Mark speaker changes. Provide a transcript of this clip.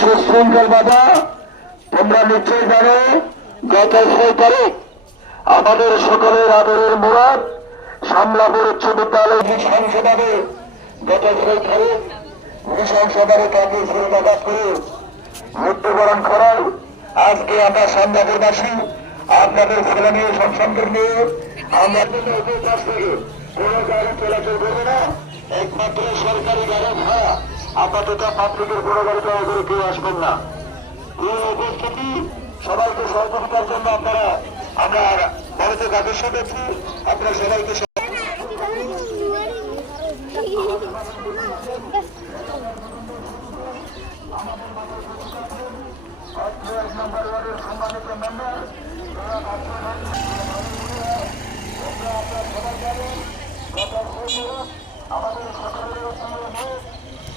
Speaker 1: সুশৃঙ্খল বাবা, তোমরা নিশ্চয় জানো গত ছয় তারিখ আমাদের সকলের আদরের মুরাদ সামলাপুর উচ্চ বিদ্যালয় নৃশংসভাবে গত ছয় তারিখ নৃশংসভাবে তাকে ফিরবাদ করে মৃত্যুবরণ করার আজকে আমরা সামলাপুরবাসী আপনাদের ছেলে নিয়ে সন্তানদের নিয়ে আমরা কোনো গাড়ি চলাচল করবে না, একমাত্র সরকারি গাড়ি ছাড়া আপাতত পাবলিকের কোনো গাড়ি চলাচল করে কেউ আসবেন না। এই উপস্থিতি সবাইকে সহযোগিতার জন্য আপনারা, আমরা ভারতের রাজস্ব দিচ্ছি আপনারা সবাইকে আমাদের সকলের আমাদের